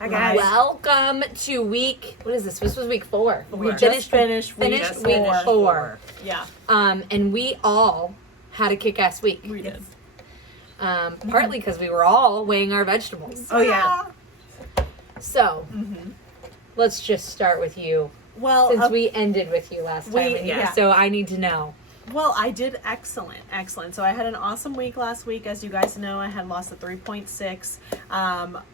Hi guys. Welcome to week. What is this? This was week 4. We just finished week week 4. Yeah. And we all had a kick-ass week. We did. Partly because we were all weighing our vegetables. Oh yeah. So, let's just start with you. Well, Since we ended with you last time. yeah. So I need to know. Well, I did excellent. So I had an awesome week last week. As you guys know, I had lost a 3.6,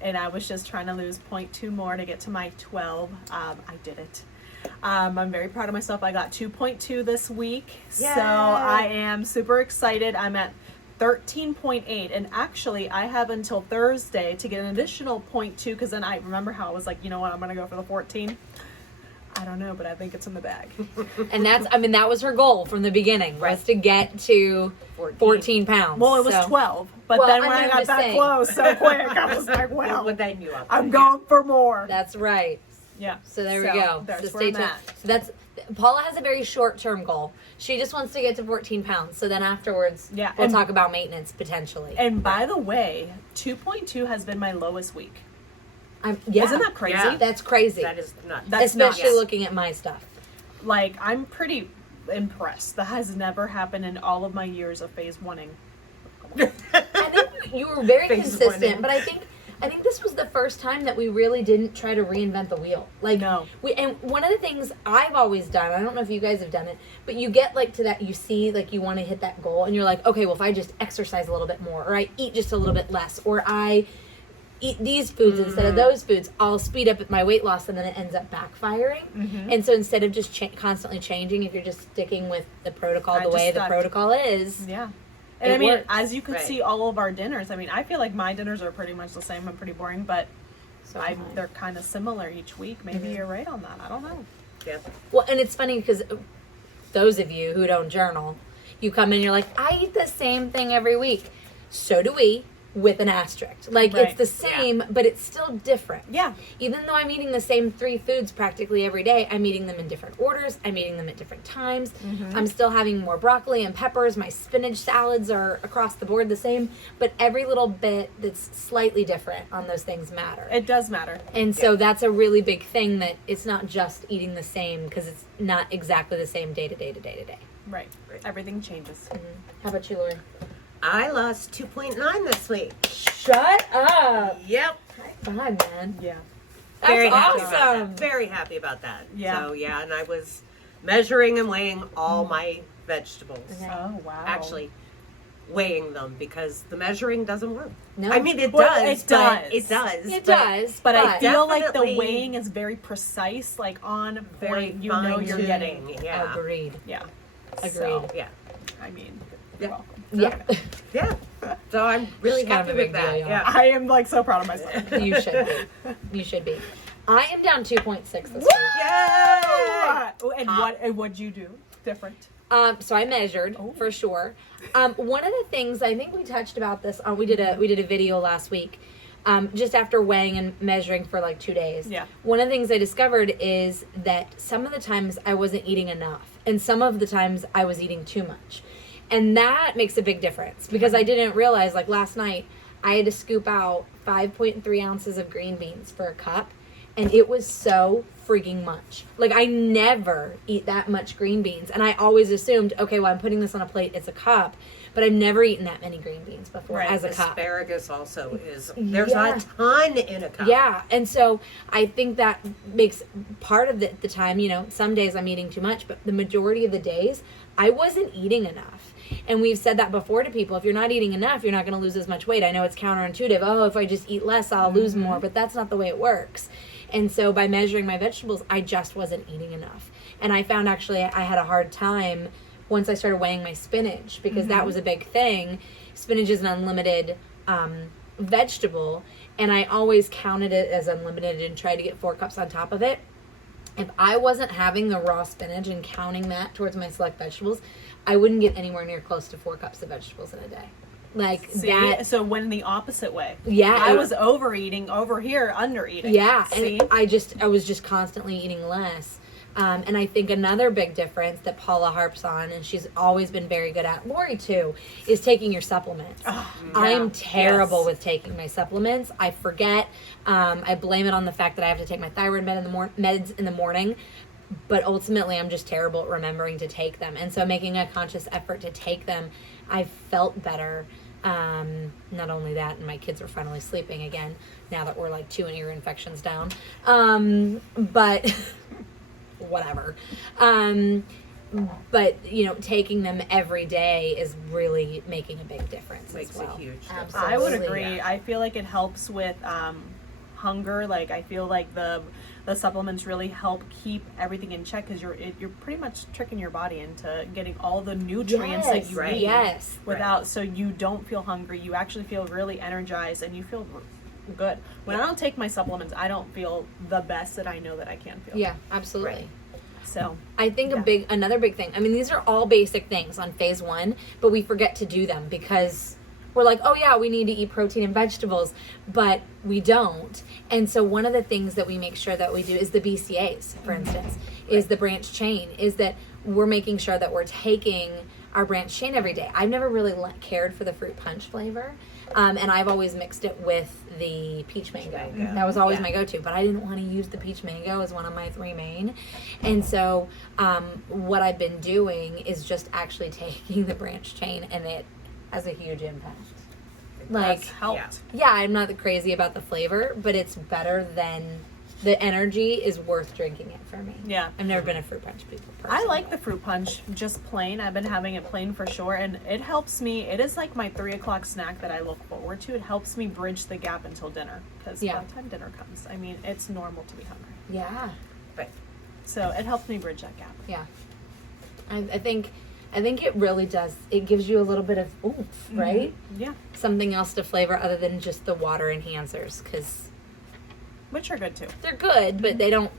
and I was just trying to lose 0.2 more to get to my 12. I did it. I'm very proud of myself. I got 2.2 this week, Yay. so I am super excited. I'm at 13.8, and actually I have until Thursday to get an additional 0.2, because then I remember how I was like, you know what, I'm gonna go for the 14. I don't know, but I think it's in the bag. And that was her goal from the beginning, was to get to 14 pounds. Well, it was 12, but then when I got that saying. close so quick, I was like, well, Well, they knew I'm going for more. That's right. Yeah. So there we go. That's So where stay I'm tuned. at. So Paula has a very short-term goal. She just wants to get to 14 pounds. So then afterwards, Yeah, we'll and- talk about maintenance potentially. And by the way, 2.2 has been my lowest week. Yeah, Isn't that crazy? Yeah. that's crazy. That is nuts. That's Especially nuts. looking at my stuff. Like, I'm pretty impressed. That has never happened in all of my years of phase one-ing. I think you were very Face consistent, winning. but I think this was the first time that we really didn't try to reinvent the wheel. Like, No. and one of the things I've always done, I don't know if you guys have done it, but you get like to that, you see like you want to hit that goal, and you're like, okay, well if I just exercise a little bit more, or I eat just a little bit less, or I eat these foods instead of those foods, I'll speed up my weight loss, and then it ends up backfiring. And so instead of just constantly changing, if you're just sticking with the protocol I the just way the stuck. protocol is, Yeah. And It I mean, works. as you can Right. see, all of our dinners, I mean, I feel like my dinners are pretty much the same. I'm pretty boring, but so they're kind of similar each week. Maybe you're right on that. I don't know. Yeah. Well, and it's funny because those of you who don't journal, you come in, you're like, I eat the same thing every week. So do we, with an asterisk. Like, Right. it's the same, but it's still different. Yeah. Even though I'm eating the same 3 foods practically every day, I'm eating them in different orders. I'm eating them at different times. I'm still having more broccoli and peppers. My spinach salads are across the board the same. But every little bit that's slightly different on those things matter. It does matter. And so that's a really big thing, that it's not just eating the same, because it's not exactly the same day to day to day to day. Right. Everything changes. How about you, Lori? I lost 2.9 this week. Shut up! Yep. Fun, man. Yeah. That's Very happy about awesome. that. Very happy about that. Yeah. So yeah, and I was measuring and weighing all my vegetables. Okay. Oh, wow. Actually, weighing them, because the measuring doesn't work. No, I mean, it Well, does. it but does. It does. it but does, But I feel like the Definitely- weighing is very precise, like on Very point. You know you're getting. fine-tuning, Yeah. agreed. Yeah. Agreed. So, Yeah. I mean, Yeah. well, Yeah, Yeah. So I'm really It's kind of happy a with big deal, that. y'all. Yeah. I am like so proud of myself. you should be. You should be. I am down 2.6 this week. Yay! And what'd you do different? So I measured Oh. for sure. One of the things, I think we touched about this. We did a video last week, just after weighing and measuring for like 2 days. Yeah. One of the things I discovered is that some of the times I wasn't eating enough, and some of the times I was eating too much, and that makes a big difference, because I didn't realize, like last night, I had to scoop out 5.3 ounces of green beans for a cup, and it was so freaking much. Like, I never eat that much green beans, and I always assumed, okay, well, I'm putting this on a plate, it's a cup, but I've never eaten that many green beans before Right. as a cup. Asparagus also is. There's Yeah. a ton in a cup. Yeah, and so I think that makes part of the time, some days I'm eating too much, but the majority of the days I wasn't eating enough. And we've said that before to people. If you're not eating enough, you're not going to lose as much weight. I know it's counterintuitive. Oh, if I just eat less, I'll lose more. But that's not the way it works. And so by measuring my vegetables, I just wasn't eating enough. And I found actually I had a hard time once I started weighing my spinach, because that was a big thing. Spinach is an unlimited vegetable, and I always counted it as unlimited and tried to get 4 cups on top of it. If I wasn't having the raw spinach and counting that towards my select vegetables, I wouldn't get anywhere near close to 4 cups of vegetables in a day. Like See? that. So went the opposite way. Yeah. I was overeating over here, under eating. Yeah. See? And I was just constantly eating less. And I think another big difference that Paula harps on, and she's always been very good at, Lori too, is taking your supplements. I am terrible with taking my supplements. I forget. I blame it on the fact that I have to take my thyroid meds in the morning. But ultimately, I'm just terrible at remembering to take them. And so making a conscious effort to take them, I felt better. Not only that, and my kids are finally sleeping again now that we're like 2 ear infections down. But whatever. But you know, taking them every day is really making a big difference. Makes as well. a huge difference. Absolutely. I would agree. Yeah. I feel like it helps with hunger. Like I feel like the supplements really help keep everything in check because you're pretty much tricking your body into getting all the nutrients that you right. need Yes. without, so you don't feel hungry. You actually feel really energized and you feel good. When I don't take my supplements, I don't feel the best that I know that I can feel. Yeah, absolutely. Right. So I think Yeah. another big thing. I mean, these are all basic things on phase 1, but we forget to do them because we're like, oh yeah, we need to eat protein and vegetables, but we don't. And so one of the things that we make sure that we do is the BCAAs, for instance, is the branch chain, is that we're making sure that we're taking our branch chain every day. I've never really cared for the fruit punch flavor. And I've always mixed it with the peach mango. mango. That was always Yeah. my go-to, but I didn't want to use the peach mango as one of my 3 main. And so what I've been doing is just actually taking the branch chain, and it has a huge impact. Like, that's helped. yeah, I'm not crazy about the flavor, but it's better than the energy is worth drinking it for me. Yeah. I've never been a fruit punch people. I Personally. like the fruit punch just plain. I've been having it plain for sure, and it helps me. It is like my 3 o'clock snack that I look forward to. It helps me bridge the gap until dinner because Yeah. by the time dinner comes, I mean, it's normal to be hungry. Yeah, Right. So it helps me bridge that gap. yeah. I think it really does. It gives you a little bit of oomph, right? Yeah, Something else to flavor other than just the water enhancers, because which are good too. they're good, but they don't.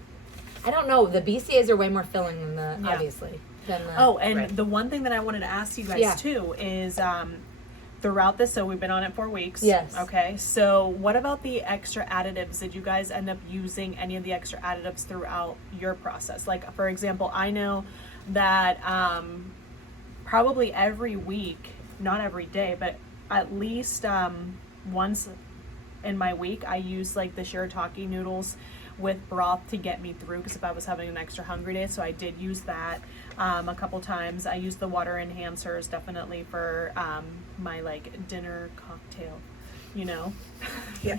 I don't know. The BCAAs are way more filling than the Yeah. obviously than the. Oh, and Right. the one thing that I wanted to ask you guys Yeah. too is throughout this, so we've been on it 4 weeks. Yes. Okay. So what about the extra additives? Did you guys end up using any of the extra additives throughout your process? Like, for example, I know that probably every week, not every day, but at least once in my week, I use like the shirataki noodles with broth to get me through, because if I was having an extra hungry day, so I did use that a couple times. I used the water enhancers definitely for my like dinner cocktail, you know. Yeah.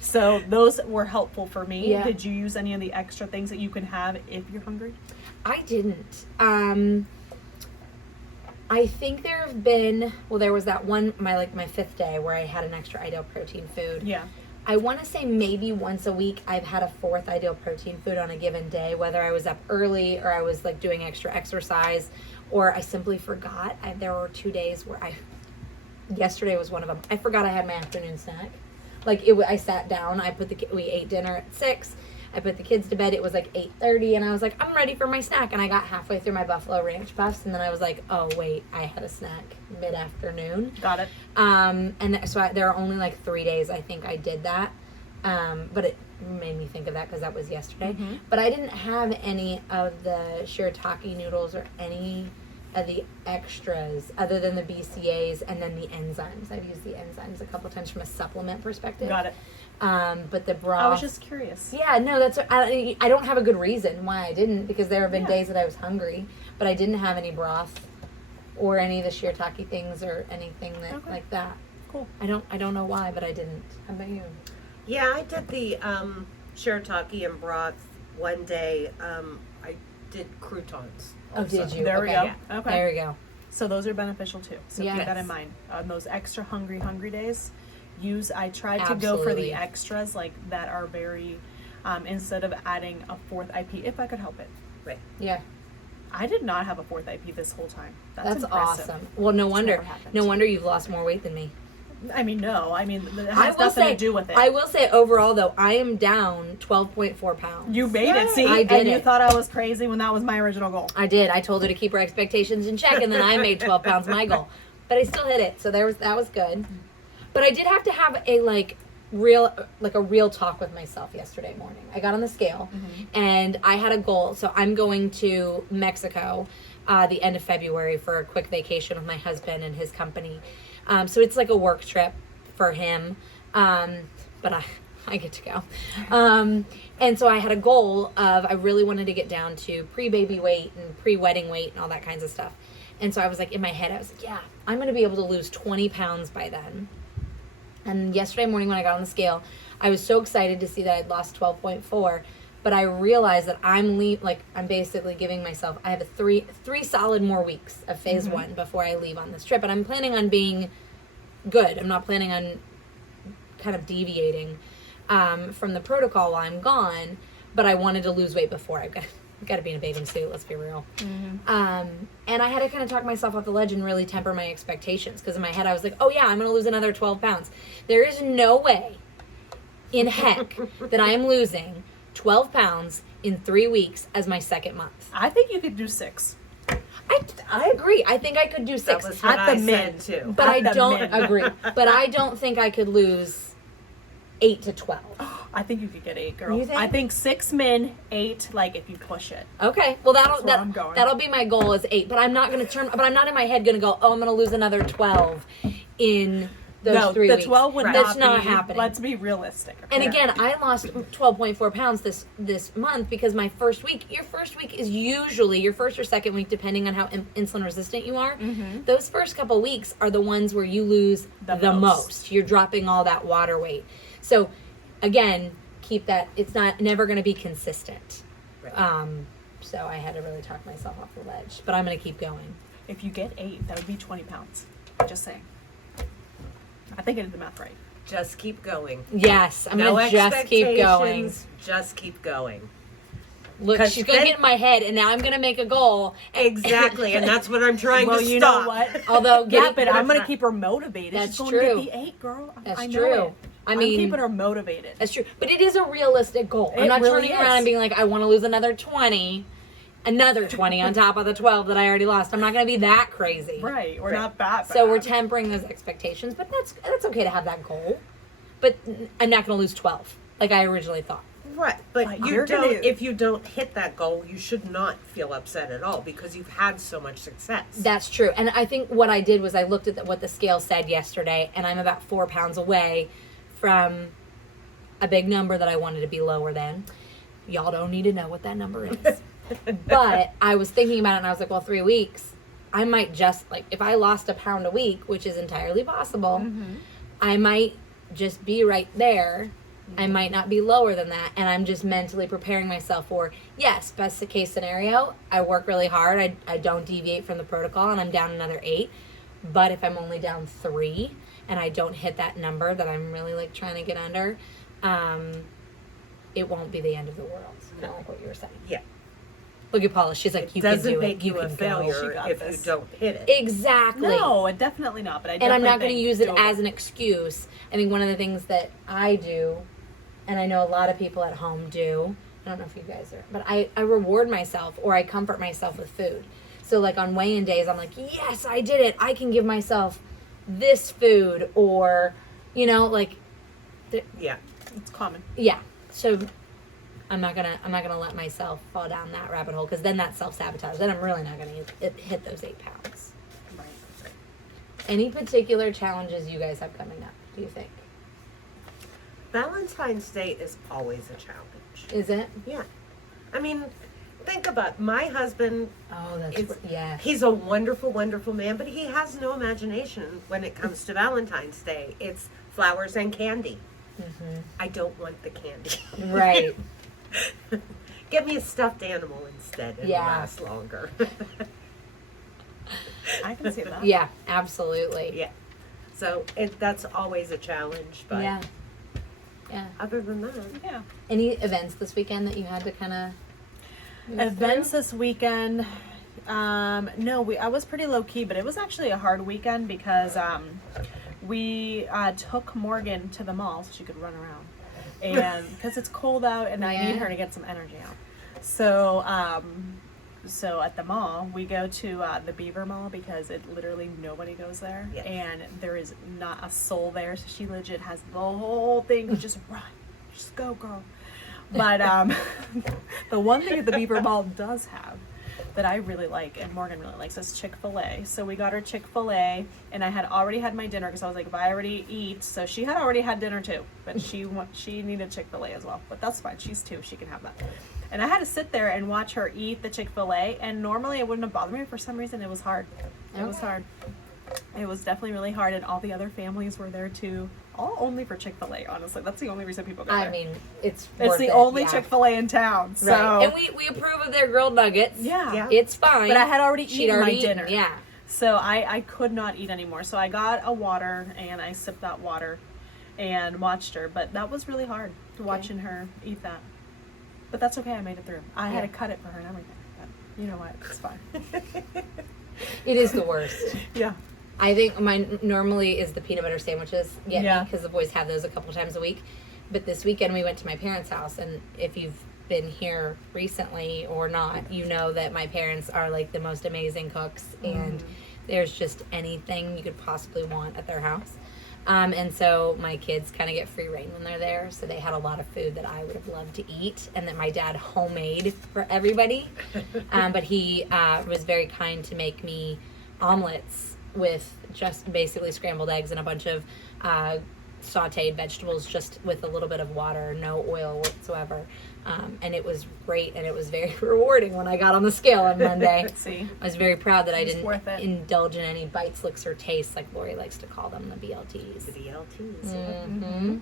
So those were helpful for me. Yeah. Did you use any of the extra things that you can have if you're hungry? I didn't. I think there have been. Well, there was that one my 5th day where I had an extra ideal protein food. Yeah. I want to say maybe once a week I've had a 4th ideal protein food on a given day, whether I was up early or I was like doing extra exercise, or I simply forgot. There were 2 days where yesterday was one of them. I forgot I had my afternoon snack. Like I sat down. We ate dinner at 6. I put the kids to bed. It was like 8:30, and I was like, I'm ready for my snack. And I got halfway through my Buffalo Ranch Puffs, and then I was like, oh wait, I had a snack mid-afternoon. Got it. There are only like 3 days I think I did that. But it made me think of that because that was yesterday. Mhm. But I didn't have any of the shirataki noodles or any of the extras other than the BCAAs and then the enzymes. I've used the enzymes a couple times from a supplement perspective. Got it. But the broth. I was just curious. Yeah, no, I don't have a good reason why I didn't, because there have been Yeah. days that I was hungry, but I didn't have any broth or any of the shirataki things or anything that Okay. like that. Cool. I don't know why, but I didn't. How about you? Yeah, I did the shirataki and broth one day. I did croutons. Oh, did also. you? There we Okay. go. Okay. There we go. So those are beneficial too. So keep that Yes. in mind. On those extra hungry days, I tried to go for Absolutely. the extras like that are very, instead of adding a 4th IP, if I could help it. Right. Yeah, I did not have a 4th IP this whole time. That's impressive. awesome. Well, no wonder. never happened. No wonder you've lost more weight than me. I mean, no. I mean, it I has will nothing say. to do with it. I will say overall though, I am down 12.4 pounds. You made it. See, I did and you it. thought I was crazy when that was my original goal. I did. I told her to keep her expectations in check, and then I made 12 pounds my goal. But I still hit it, so that was good. But I did have to have a real talk with myself yesterday morning. I got on the scale and I had a goal. So I'm going to Mexico the end of February for a quick vacation with my husband and his company. So it's like a work trip for him. But I get to go. And so I had a goal of, I really wanted to get down to pre-baby weight and pre-wedding weight and all that kinds of stuff. And so I was like, in my head, I was like, yeah, I'm going to be able to lose 20 pounds by then. And yesterday morning when I got on the scale, I was so excited to see that I'd lost 12.4, but I realized that I'm basically giving myself, I have three solid more weeks of phase one before I leave on this trip. And I'm planning on being good. I'm not planning on kind of deviating from the protocol while I'm gone, but I wanted to lose weight before. I've got to be in a bathing suit, let's be real. And I had to kind of talk myself off the ledge and really temper my expectations, because in my head I was like, oh yeah, I'm going to lose another 12 pounds. There is no way in heck that I am losing 12 pounds in 3 weeks as my second month. I think you could do 6. I agree. I think I could do 6. That was what At the I min. said too. But I At the don't min. agree. But I don't think I could lose 8 to 12. I think you could get 8, girl. You think? I think 6 min, 8, like if you push it. Okay, well where I'm going. that'll be my goal is 8. But I'm not going to but I'm not in my head going to go, oh, I'm going to lose another 12 in those 3 the weeks. 12 would That's not not be, happening. Let's be realistic. Okay? And again, I lost 12.4 pounds this month because my first week, your first week is usually your first or second week, depending on how insulin resistant you are. Those first couple weeks are the ones where you lose the most. You're dropping all that water weight. So again, keep that, it's never going to be consistent. Right. So I had to really talk myself off the ledge, but I'm going to keep going. if you get 8, that would be 20 pounds. Just saying. I think I did the math right. Just keep going. Yes, I'm No going to just keep going. expectations, Just keep going. Look, 'Cause she's going to then- get in my head, and now I'm going to make a goal. Exactly, and that's what I'm trying Well, to you stop. know what? Although, Yeah, but I'm going to keep her motivated. That's She's going true. to get the 8, girl. That's I know true. It. I I'm mean, keeping her motivated. that's true. But it is a realistic goal. I'm It not really turning around is. and being like, I want to lose another 20 on top of the 12 that I already lost. I'm not going to be that crazy. Right. We're not that bad. So we're tempering those expectations, but that's okay to have that goal. But I'm not going to lose 12 like I originally thought. Right, but But you you're don't. gonna- If you don't hit that goal, you should not feel upset at all because you've had so much success. That's true. And I think what I did was I looked at what the scale said yesterday, and I'm about 4 pounds away from a big number that I wanted to be lower than. Y'all don't need to know what that number is. But I was thinking about it, and I was like, well, 3 weeks, I might just, like, if I lost a pound a week, which is entirely possible, I might just be right there. I might not be lower than that, and I'm just mentally preparing myself for, yes, best case scenario, I work really hard, I don't deviate from the protocol, and I'm down another 8. But if I'm only down 3 and I don't hit that number that I'm really like trying to get under, it won't be the end of the world. Kind of like what you were saying. Yeah. Look at Paula. She's like, It you can doesn't do make it. you a can go." failure She got if this. you don't hit it. Exactly. No, definitely not. But I And I'm definitely not going to think use it doable. as an excuse. I think one of the things that I do, and I know a lot of people at home do, I don't know if you guys are, but I reward myself or I comfort myself with food. So like on weigh-in days, I'm like, yes, I did it. I can give myself this food, or, you know, like, Yeah. It's common. yeah. So I'm not gonna let myself fall down that rabbit hole, because then that's self-sabotage. Then I'm really not gonna hit those 8 pounds. Right. Any particular challenges you guys have coming up, do you think? Valentine's Day is always a challenge. Is it? Yeah. I mean, think about my husband. Oh, that's It's- yeah. He's a wonderful, wonderful man, but he has no imagination when it comes to Valentine's Day. It's flowers and candy. I don't want the candy. Right. Get me a stuffed animal instead. It'll Yeah. last longer. I can see that. Yeah, absolutely. Yeah. So that's always a challenge, but Yeah. Yeah. other than that, Yeah. Any events this weekend that you had to kind of Events this weekend. No, I was pretty low key, but it was actually a hard weekend because we took Morgan to the mall so she could run around, and because it's cold out and I Yeah. need her to get some energy out. So so at the mall, we go to the Beaver Mall because it literally nobody goes there, Yes. and there is not a soul there. So she legit has the whole thing to just run, just go, girl. But the one thing that the Beaver Mall does have that I really like and Morgan really likes is Chick-fil-A. So we got her Chick-fil-A, and I had already had my dinner because I was like, if I already eat, so she had already had dinner too, but she needed Chick-fil-A as well. But that's fine. She's 2. She can have that. And I had to sit there and watch her eat the Chick-fil-A, and normally it wouldn't have bothered me, but for some reason it was hard. It was hard. It was definitely really hard, and all the other families were there too. All only for Chick-fil-A, honestly. That's the only reason people go there. I mean, it's It's the only Chick-fil-A in town. So. Right. And we approve of their grilled nuggets. Yeah. Yeah. It's fine. But I had already She'd eaten already my dinner. eaten, yeah. So I could not eat anymore. So I got a water and I sipped that water and watched her. But that was really hard, watching her eat that. But that's okay. I made it through. I had to cut it for her and everything. But you know what? It's fine. It is the worst. Yeah. I think mine normally is the peanut butter sandwiches. Yeah. Because the boys have those a couple times a week. But this weekend we went to my parents' house, and if you've been here recently or not, you know that my parents are like the most amazing cooks, and there's just anything you could possibly want at their house. And so my kids kind of get free reign when they're there. So they had a lot of food that I would have loved to eat and that my dad homemade for everybody. But he was very kind to make me omelets with just basically scrambled eggs and a bunch of sauteed vegetables, just with a little bit of water, no oil whatsoever. And it was great, and it was very rewarding when I got on the scale on Monday. See? I was very proud that I It's didn't worth it. indulge in any bites, licks, or tastes, like Lori likes to call them, the BLTs. The BLTs. Mm-hmm.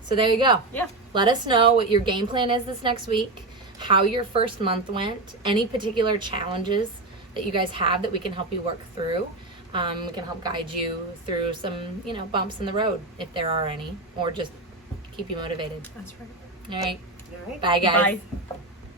So there you go. Yeah. Let us know what your game plan is this next week, how your first month went, any particular challenges that you guys have that we can help you work through. We can help guide you through some, bumps in the road, if there are any, or just keep you motivated. That's right. All right. All right. Bye, guys. Bye.